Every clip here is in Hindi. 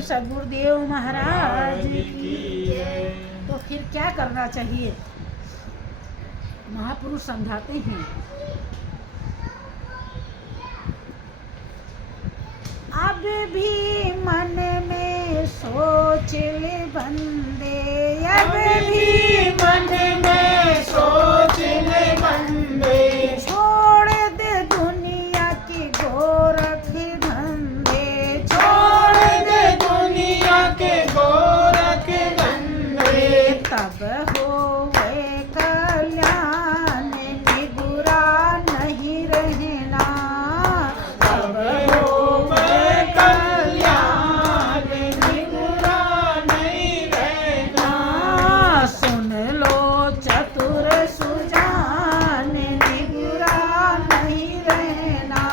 श्री सद्गुरुदेव महाराज की। तो फिर क्या करना चाहिए? महापुरुष समझाते हैं, अब भी मन में सोच ले बंदे, अब भी मन में सोच ले बंदे, छोड़ दे दुनिया की गोरख धंधे, छोड़ दे दुनिया के गोरख धंधे, तब होवे कल्याण निगुरा नहीं रहना, तब होवे कल्याण निगुरा नहीं रहना। सुन लो चतुर सुजान निगुरा नहीं रहना,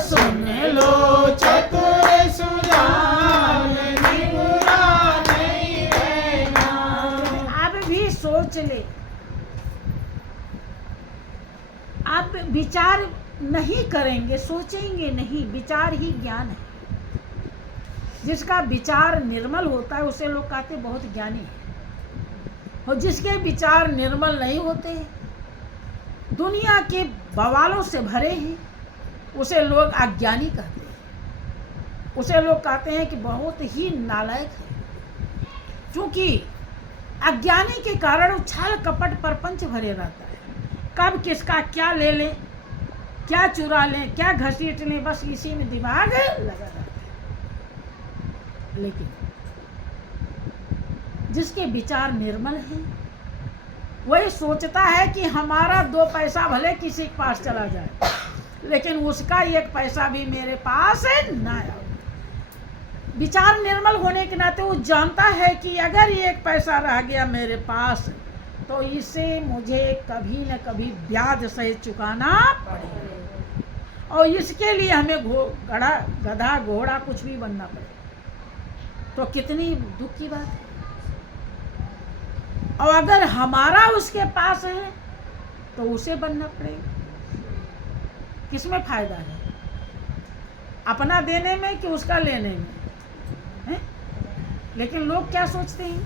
सुन लो चतुर सुजान निगुरा नहीं रहना। अब भी सोच ले, आप विचार नहीं करेंगे, सोचेंगे नहीं, विचार ही ज्ञान है। जिसका विचार निर्मल होता है उसे लोग कहते बहुत ज्ञानी है, और जिसके विचार निर्मल नहीं होते, दुनिया के बवालों से भरे हैं, उसे लोग अज्ञानी कहते हैं, उसे लोग कहते हैं कि बहुत ही नालायक है। क्योंकि अज्ञानी के कारण छल कपट परपंच भरे रहता है। कब किसका क्या ले लें, क्या चुरा लें, क्या घसीट लें, बस इसी में दिमाग लगा रहता है। लेकिन जिसके विचार निर्मल हैं, वही सोचता है कि हमारा 2 पैसा भले किसी के पास चला जाए, लेकिन उसका 1 पैसा भी मेरे पास ना आए। विचार निर्मल होने के नाते वो जानता है कि अगर 1 पैसा रह गया मेरे पास, तो इसे मुझे कभी न कभी ब्याज सहित चुकाना पड़ेगा, और इसके लिए हमें गधा घोड़ा कुछ भी बनना पड़ेगा। तो कितनी दुख की बात है। और अगर हमारा उसके पास है तो उसे बनना पड़ेगा। किसमें फायदा है, अपना देने में कि उसका लेने में है? लेकिन लोग क्या सोचते हैं,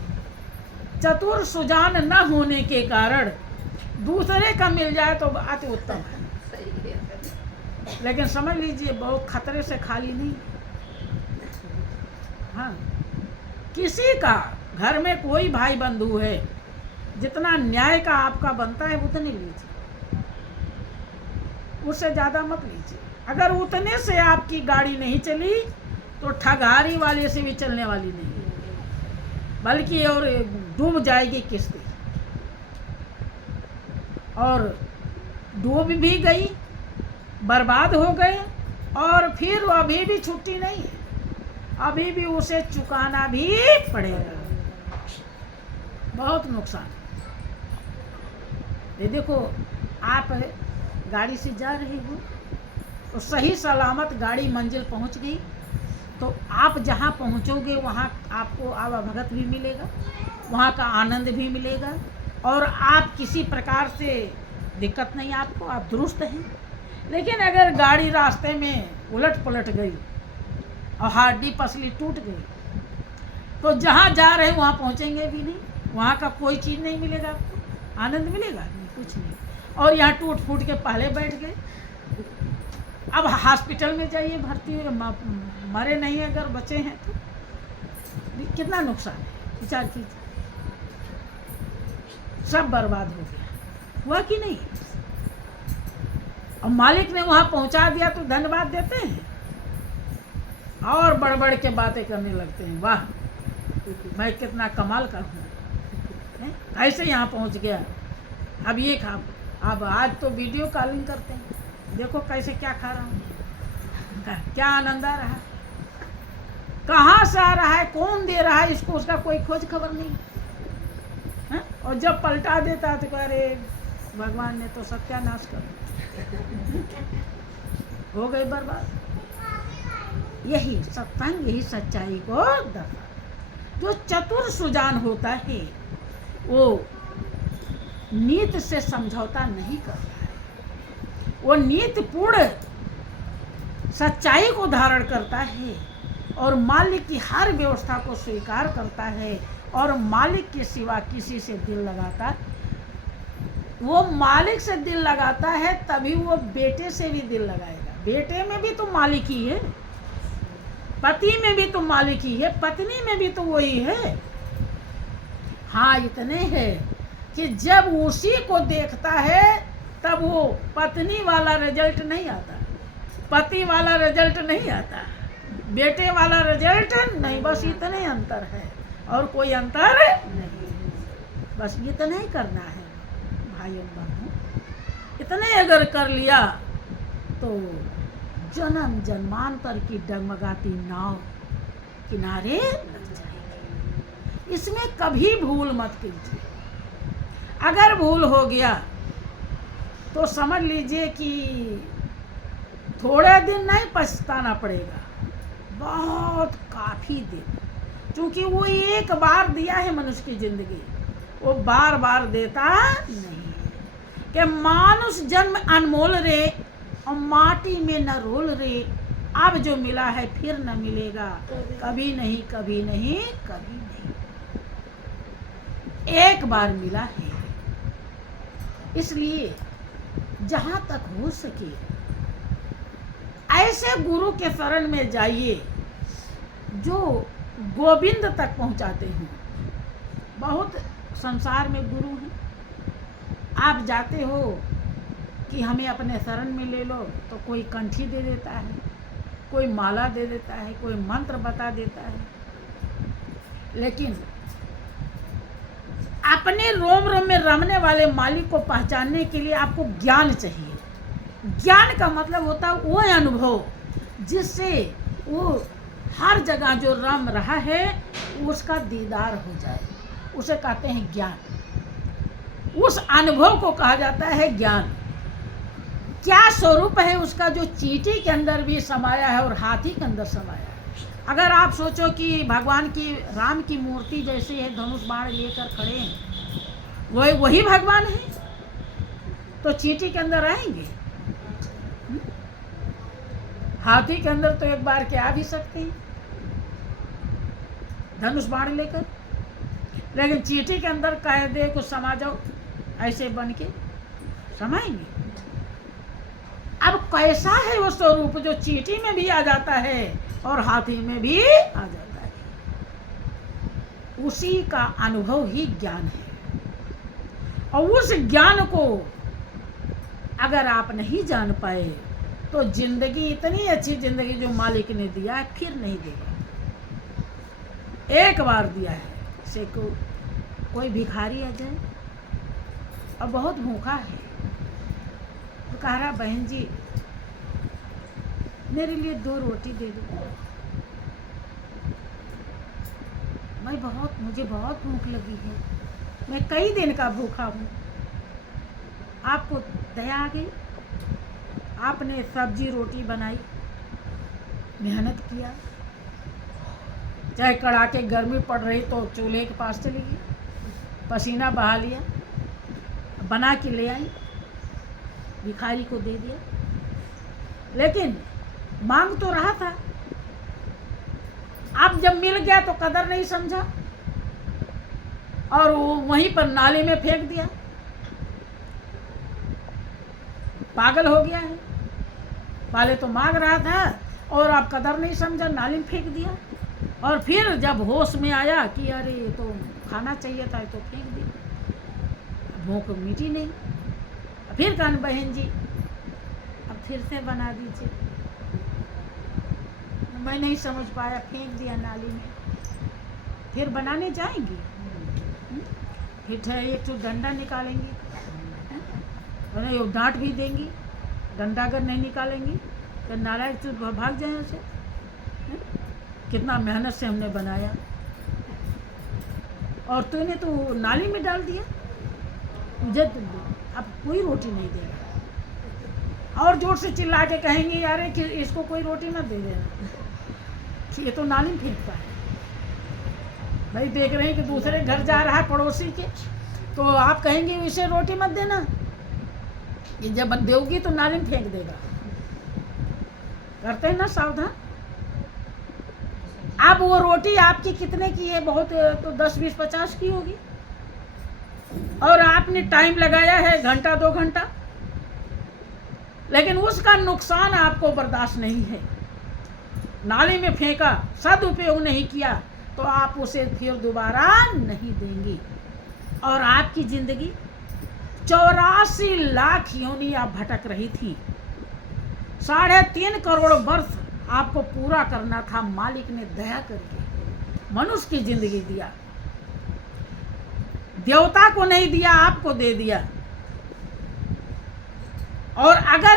चतुर सुजान न होने के कारण दूसरे का मिल जाए तो अति उत्तम है। लेकिन समझ लीजिए बहुत खतरे से खाली नहीं। हाँ, किसी का घर में कोई भाई बंधु है, जितना न्याय का आपका बनता है उतने लीजिए, उससे ज़्यादा मत लीजिए। अगर उतने से आपकी गाड़ी नहीं चली तो ठगारी वाले से भी चलने वाली नहीं, बल्कि और डूब जाएगी किस्ती, और डूब भी गई, बर्बाद हो गए, और फिर अभी भी छुट्टी नहीं है, अभी भी उसे चुकाना भी पड़ेगा। बहुत नुकसान। ये देखो, आप गाड़ी से जा रहे हो तो सही सलामत गाड़ी मंजिल पहुंच गई, तो आप जहां पहुंचोगे वहां आपको आवाभगत भी मिलेगा, वहां का आनंद भी मिलेगा, और आप किसी प्रकार से दिक्कत नहीं आपको, आप दुरुस्त हैं। लेकिन अगर गाड़ी रास्ते में उलट पलट गई और हड्डी पसली टूट गई, तो जहाँ जा रहे हैं वहाँ पहुँचेंगे भी नहीं, वहाँ का कोई चीज़ नहीं मिलेगा आपको, आनंद मिलेगा नहीं, कुछ नहीं। और यहाँ टूट फूट के पहले बैठ गए, अब हॉस्पिटल में जाइए भर्ती हुए, मरे नहीं अगर बचे हैं तो कितना नुकसान है, विचार कीजिए। सब बर्बाद हो गया, हुआ कि नहीं? और मालिक ने वहाँ पहुँचा दिया तो धन्यवाद देते हैं, और बढ़ बढ़ के बातें करने लगते हैं, वाह मैं कितना कमाल का हूँ, कैसे यहाँ पहुँच गया। अब ये खा, अब आज तो वीडियो कॉलिंग करते हैं, देखो कैसे क्या खा रहा हूँ, क्या आनंद आ रहा है, कहाँ से आ रहा है, कौन दे रहा है इसको, उसका कोई खोज खबर नहीं है? और जब पलटा देता तो अरे भगवान ने तो सत्यानाश कर हो गई बर्बाद। यही सत्संग, यही सच्चाई को दर्शाता। जो चतुर सुजान होता है वो नीत से समझौता नहीं करता है, वो नीतिपूर्ण सच्चाई को धारण करता है और मालिक की हर व्यवस्था को स्वीकार करता है और मालिक के सिवा किसी से दिल लगाता, वो मालिक से दिल लगाता है तभी वो बेटे से भी दिल लगाएगा। बेटे में भी तो मालिक ही है, पति में भी तो मालिक ही है, पत्नी में भी तो वही है। हाँ, इतने हैं कि जब उसी को देखता है तब वो पत्नी वाला रिजल्ट नहीं आता, पति वाला रिजल्ट नहीं आता, बेटे वाला रिजल्ट नहीं। बस इतने अंतर है और कोई अंतर नहीं, बस इतना ही करना है भाइयों बहनों। इतने अगर कर लिया तो जन्म जन्मांतर की डगमगाती नाव किनारे लग जाएगी। इसमें कभी भूल मत कीजिए। अगर भूल हो गया तो समझ लीजिए कि थोड़े दिन नहीं पछताना पड़ेगा, बहुत काफ़ी दिन, क्योंकि वो एक बार दिया है मनुष्य की जिंदगी, वो बार बार देता नहीं है। कि मानुष जन्म अनमोल रे और माटी में न रोल रे, अब जो मिला है फिर न मिलेगा, कभी नहीं कभी नहीं कभी नहीं, एक बार मिला है। इसलिए जहाँ तक हो सके ऐसे गुरु के शरण में जाइए जो गोविंद तक पहुँचाते हैं। बहुत संसार में गुरु हैं, आप जाते हो कि हमें अपने शरण में ले लो तो कोई कंठी दे देता है, कोई माला दे देता है, कोई मंत्र बता देता है, लेकिन अपने रोम रोम में रमने वाले मालिक को पहचानने के लिए आपको ज्ञान चाहिए। ज्ञान का मतलब होता है वो अनुभव जिससे वो हर जगह जो रम रहा है उसका दीदार हो जाए, उसे कहते हैं ज्ञान। उस अनुभव को कहा जाता है ज्ञान। क्या स्वरूप है उसका, जो चींटी के अंदर भी समाया है और हाथी के अंदर समाया है। अगर आप सोचो कि भगवान की, राम की मूर्ति जैसे है, धनुष बाण लेकर खड़े हैं, वही भगवान है, तो चींटी के अंदर आएंगे? हाथी के अंदर तो एक बार के आ भी सकते हैं धनुष बाण लेकर, लेकिन चींटी के अंदर कह दे कुछ समा जाओ, ऐसे बन के समाएंगे? अब कैसा है वो स्वरूप जो चींटी में भी आ जाता है और हाथी में भी आ जाता है? उसी का अनुभव ही ज्ञान है। और उस ज्ञान को अगर आप नहीं जान पाए तो जिंदगी, इतनी अच्छी जिंदगी जो मालिक ने दिया है फिर नहीं देगा। एक बार दिया है से कोई भिखारी आ जाए और बहुत भूखा है तो कह रहा, बहन जी मेरे लिए 2 रोटी दे दो, मुझे बहुत भूख लगी है, मैं कई दिन का भूखा हूँ। आपको दया आ गई, आपने सब्जी रोटी बनाई, मेहनत किया, चाहे कड़ाके गर्मी पड़ रही तो चूल्हे के पास चली गई, पसीना बहा लिया, बना के ले आई, भिखारी को दे दिया। लेकिन मांग तो रहा था, अब जब मिल गया तो कदर नहीं समझा और वो वहीं पर नाले में फेंक दिया। पागल हो गया है, पहले तो मांग रहा था और अब कदर नहीं समझा, नाले में फेंक दिया। और फिर जब होश में आया कि अरे ये तो खाना चाहिए था तो फेंक दिया, भूख मिटी नहीं। फिर कहा, बहन जी अब फिर से बना दीजिए, मैं नहीं समझ पाया, फेंक दिया नाली में। फिर बनाने जाएंगी, फिर एक तो डंडा निकालेंगी, डांट भी देंगी, डंडा अगर नहीं निकालेंगी तो नालायक चूत भाग जाए उसे। कितना मेहनत से हमने बनाया और तूने तो नाली में डाल दिया, मुझे अब कोई रोटी नहीं देगा। और जोर से चिल्ला के कहेंगे, यार कि इसको कोई रोटी मत दे देना, ये तो नाली में फेंकता है। भाई देख रहे हैं कि दूसरे घर जा रहा है पड़ोसी के, तो आप कहेंगे इसे रोटी मत देना, ये जब दोगी तो नाली में फेंक देगा। करते हैं ना सावधान। अब वो रोटी आपकी कितने की है? बहुत तो 10 20 50 की होगी, और आपने टाइम लगाया है घंटा 2 घंटा, लेकिन उसका नुकसान आपको बर्दाश्त नहीं है। नाली में फेंका, सदुपयोग नहीं किया, तो आप उसे फिर दोबारा नहीं देंगी। और आपकी जिंदगी 84 लाख योनि आप भटक रही थी। 3.5 करोड़ वर्ष आपको पूरा करना था। मालिक ने दया करके मनुष्य की जिंदगी दिया, देवता को नहीं दिया, आपको दे दिया। और अगर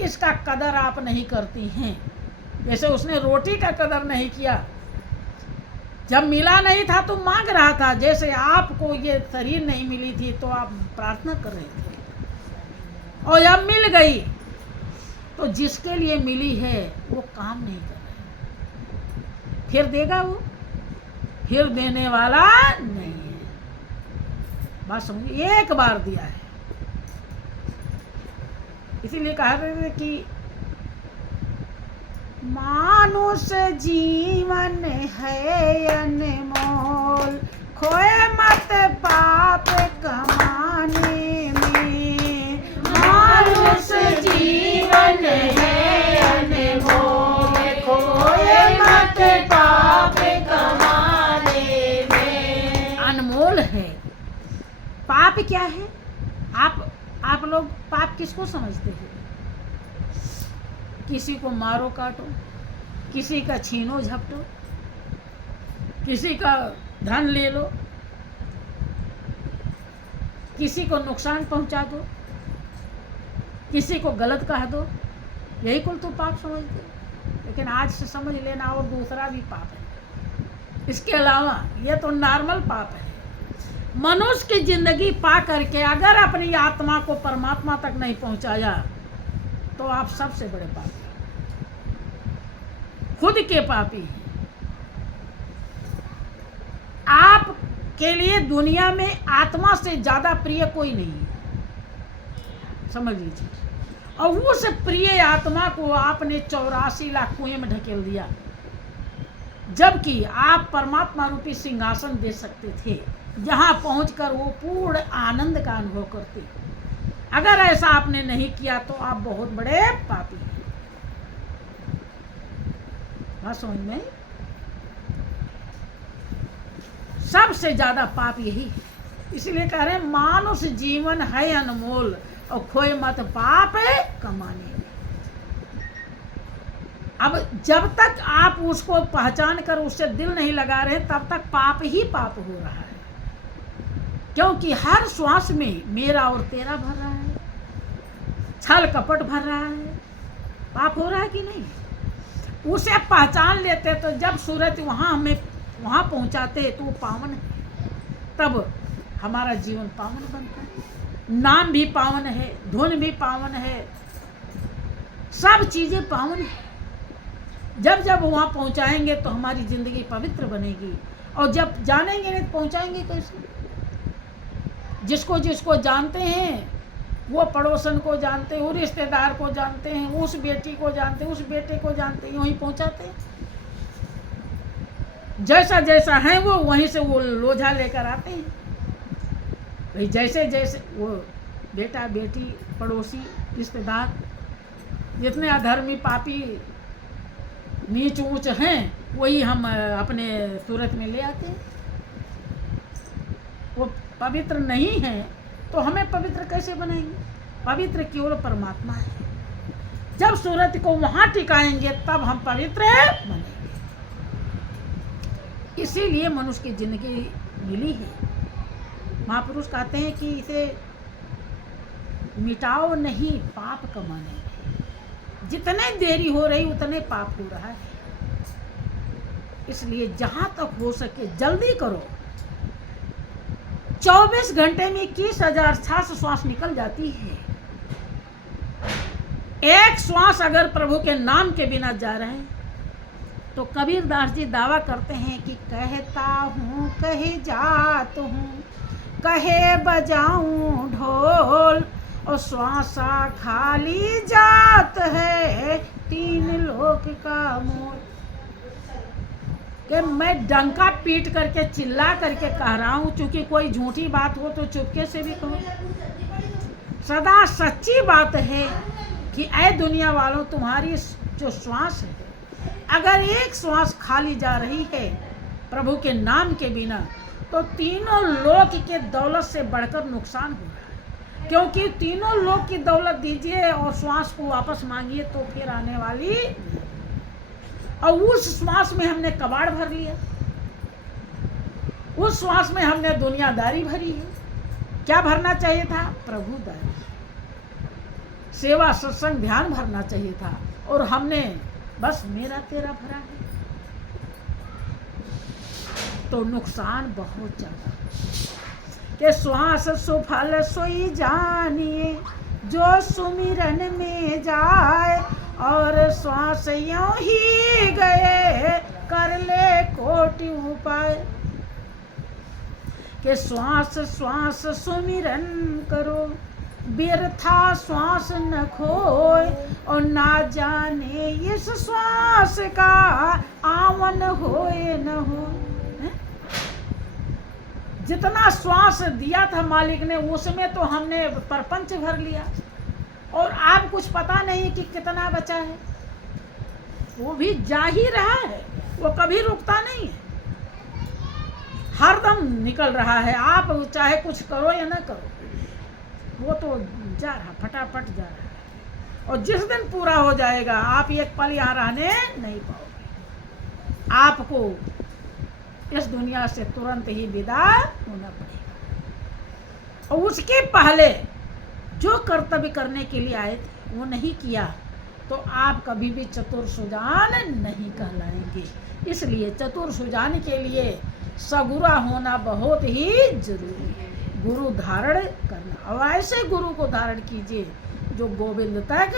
इसका कदर आप नहीं करती हैं, जैसे उसने रोटी का कदर नहीं किया, जब मिला नहीं था तो मांग रहा था, जैसे आपको ये शरीर नहीं मिली थी तो आप प्रार्थना कर रहे थे, और जब मिल गई तो जिसके लिए मिली है वो काम नहीं कर रहा, फिर देगा वो? फिर देने वाला नहीं है। बात समझिए, एक बार दिया है। इसीलिए कहा थे कि मानुष जीवन है अनमोल, खोए मत पाप कमाने में। मानुष जीवन है अनमोल, खोए मत पाप कमाने में। अनमोल है। पाप क्या है? आप लोग पाप किसको समझते हैं? किसी को मारो काटो, किसी का छीनो झपटो, किसी का धन ले लो, किसी को नुकसान पहुंचा दो, किसी को गलत कह दो, यही कुल तो पाप समझते हो। लेकिन आज से समझ लेना और दूसरा भी पाप है इसके अलावा। ये तो नॉर्मल पाप है। मनुष्य की जिंदगी पा करके अगर अपनी आत्मा को परमात्मा तक नहीं पहुंचाया तो आप सबसे बड़े पापी, खुद के पापी हैं। आप के लिए दुनिया में आत्मा से ज्यादा प्रिय कोई नहीं है, समझ लीजिए। और उस प्रिय आत्मा को आपने 84 लाख कुएं में ढकेल दिया, जबकि आप परमात्मा रूपी सिंहासन दे सकते थे, जहां पहुंचकर वो पूर्ण आनंद का अनुभव करते। अगर ऐसा आपने नहीं किया तो आप बहुत बड़े पापी हैं। बात समझ में? सबसे ज्यादा पाप यही है। इसलिए कह रहे हैं मानुष जीवन है अनमोल, और खोए मत पाप कमाने में। अब जब तक आप उसको पहचान कर उससे दिल नहीं लगा रहे तब तक पाप ही पाप हो रहा है, क्योंकि हर श्वास में मेरा और तेरा भर रहा है, छल कपट भर रहा है। पाप हो रहा है कि नहीं? उसे पहचान लेते तो जब सूरज वहाँ पहुँचाते तो वो पावन है, तब हमारा जीवन पावन बनता है। नाम भी पावन है, धुन भी पावन है, सब चीज़ें पावन है। जब जब वहाँ पहुँचाएंगे तो हमारी ज़िंदगी पवित्र बनेगी, और जब जानेंगे नहीं तो पहुँचाएंगे कैसे? जिसको जिसको जानते हैं वो पड़ोसन को जानते हैं, वो रिश्तेदार को जानते हैं, उस बेटी को जानते हैं, उस बेटे को जानते हैं, वहीं पहुंचाते हैं। जैसा जैसा है वो वहीं से वो लोझा लेकर आते हैं। भाई जैसे जैसे वो बेटा बेटी पड़ोसी रिश्तेदार जितने अधर्मी पापी नीच ऊंच हैं वही हम अपने सूरत में ले आते हैं। वो पवित्र नहीं है तो हमें पवित्र कैसे बनाएंगे? पवित्र केवल परमात्मा है। जब सूरत को वहां टिकाएंगे तब हम पवित्र बनेंगे। इसीलिए मनुष्य की जिंदगी मिली है। महापुरुष कहते हैं कि इसे मिटाओ नहीं पाप कमाने में। जितने देरी हो रही उतने पाप हो रहा है। इसलिए जहां तक हो सके जल्दी करो। 24 घंटे में 21,000 श्वास निकल जाती है। एक श्वास अगर प्रभु के नाम के बिना जा रहे हैं तो कबीरदास जी दावा करते हैं कि कहता हूँ कहे जात हूँ, कहे बजाऊं ढोल, और श्वासा खाली जात है 3 लोक का मोल। कि मैं डंका पीट करके चिल्ला करके कह रहा हूँ, क्योंकि कोई झूठी बात हो तो चुपके से भी कहो। सदा सच्ची बात है कि ऐ दुनिया वालों, तुम्हारी जो श्वास है, अगर एक श्वास खाली जा रही है प्रभु के नाम के बिना, तो तीनों लोक के दौलत से बढ़कर नुकसान हो रहा है। क्योंकि तीनों लोक की दौलत दीजिए और श्वास को वापस मांगिए तो फिर आने वाली, और उस श्वास में हमने कबाड़ भर लिया, उस श्वास में हमने दुनियादारी भरी है। क्या भरना चाहिए था? प्रभु दारी, सेवा, सत्संग, ध्यान भरना चाहिए था, और हमने बस मेरा तेरा भरा है। तो नुकसान बहुत ज्यादा। कि श्वास सुफल सोई जानिए जो सुमिरन में जाए, और श्वास यूं ही गए कर ले कोटि उपाय। कि श्वास श्वास सुमिरन करो, व्यर्था श्वास न खोए, और ना जाने इस श्वास का आवन होए न हो। जितना श्वास दिया था मालिक ने, उसमें तो हमने परपंच भर लिया, और आप कुछ पता नहीं कि कितना बचा है। वो भी जा ही रहा है, वो कभी रुकता नहीं है, हरदम निकल रहा है। आप चाहे कुछ करो या ना करो, वो तो जा रहा, फटाफट जा रहा है। और जिस दिन पूरा हो जाएगा, आप एक पल यहाँ रहने नहीं पाओगे। आपको इस दुनिया से तुरंत ही विदा होना पड़ेगा। और उसके पहले जो कर्तव्य करने के लिए आए थे वो नहीं किया, तो आप कभी भी चतुर सुजान नहीं कहलाएंगे। इसलिए चतुर सुजान के लिए सगुरा होना बहुत ही जरूरी है। गुरु धारण करना, और ऐसे गुरु को धारण कीजिए जो गोविंद तक